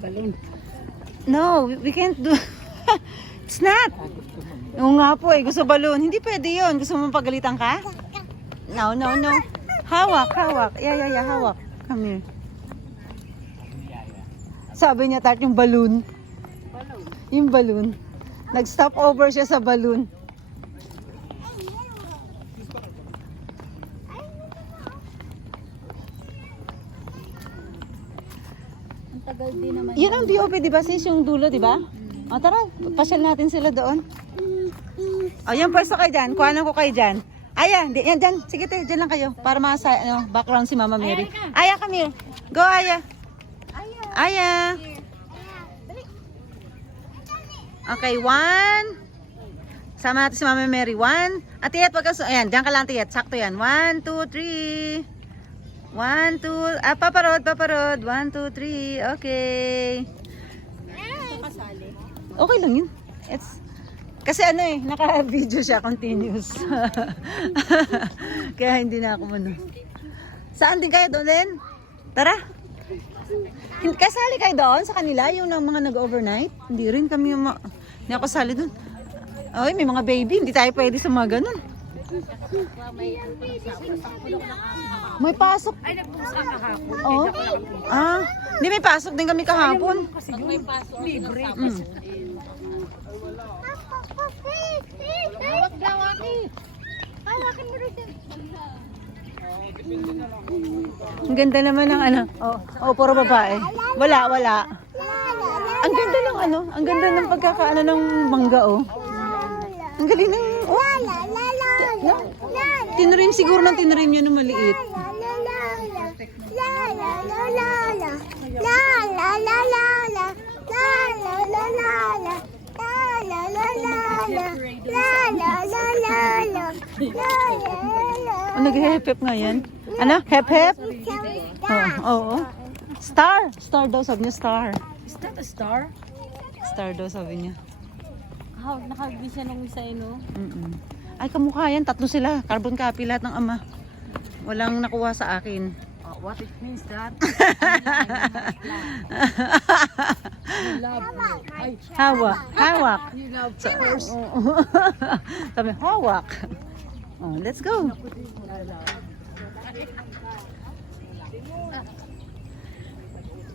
Balloon. No, we can't do. It's not. Oo nga po eh, gusto balloon. Hindi pwede yun. Gusto mo pagalitan ka? No, no, no. Hawak, hawak. Yeah, hawak. Come here. Sabi niya, Tart, yung balloon. Yung balloon. Nag-stop over siya sa balloon. Ang tagal din naman. Yan ang BOP, di ba? Sis, yung dulo, di ba? O tara, pasyal natin sila doon. O, yan, pwesto kayo dyan. Kuhanan ko kayo dyan. Aya, yan dyan. Sige te, dyan lang kayo. Para masa, background si Mama Mary. Aya, come here. Go, Aya. Aya. Okay, 1. Sama natin si Mama Mary. 1. At Tiyat, wag ka. Ayan, dyan ka lang, Tiyat. Sakto yan. 1, 2, 3. 1, 2. Ah, paparod. 1, 2, 3. Okay. Okay lang yun. Kasi ano eh, naka-video siya, continuous. Kaya hindi na ako mano. Saan din kayo doon din? Tara. Kasali kayo doon sa kanila, yung mga nag-overnight? Hindi rin kami yung hindi ako sali doon. Ay, may mga baby, hindi tayo pwede sa mga ganun. May pasok. Ay, nagpusa kahapon. Oh. Ah, hindi may pasok din kami kahapon. Kasi may pasok, libre. Hawak daw aki. Hawakin mo rin. Ang ganda naman ng ano. Oh, puro babae. Wala. Ang ganda ng ano, ang ganda ng pagkakaano ng mangga oh. Ang galing ng Tinrim siguro ng tinrim yun ng maliit. Nag-hep-hep nga yan. Ano? Hep-hep? Oo. Star daw sabi niya, star. Is that a star? Star daw sabi niya. Nakagbi siya nung isa no? Ay, kamukha yan. 3 sila. Carbon copy lahat ng ama. Walang nakuha sa akin. What it means that? You love me. Ay, Hawak. you love first. Sabi, hawak. Oh, let's go.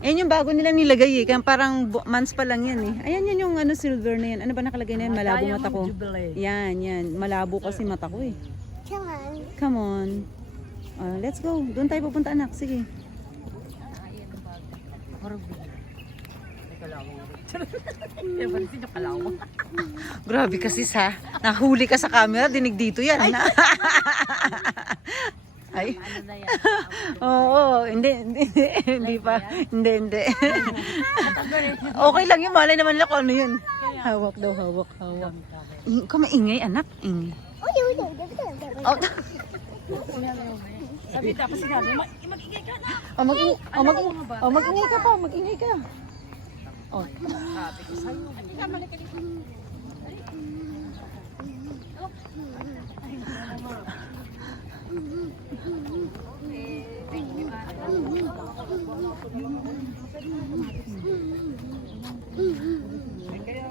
Ayan yung bago nila nilagay eh. Kaya parang months pa lang yan eh. Ayan yan yung ano, silver na yan. Ano ba nakalagay na yan? Malabo mata ko. Yan. Malabo kasi mata ko eh. Come on. Let's go. Doon tayo pupunta anak. Sige. Grabe kasi sa. Nahuli ka sa camera. Dinig dito yan. Ay. Oo, hindi pa. Hindi. Okay lang yun, malay naman lang kung ano yun. Hawak daw, hawak. Ikaw maingay, anak. Ingay. Oh. Sabi dapat sinabi, mag-ingay ka na. Mag-ingay ka pa, mag-ingay ka. Oh. Sabi ko sa'yo. Halika, malika dito.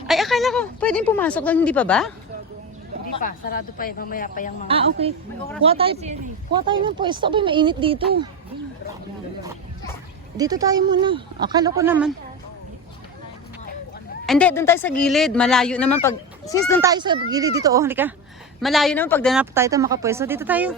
Ay, akala ko, pwedeng pumasok lang, hindi pa ba? Hindi pa, sarado pa eh. Mamaya pa yung mga... Ah, okay. Kuha tayo ng pwesto. Abay, mainit dito. Dito tayo muna. Akala ko naman. Hindi, doon tayo sa gilid. Malayo naman pag... Sis, doon tayo sa gilid dito. Oh, halika. Malayo naman pag danap tayo makapwesto. Dito tayo.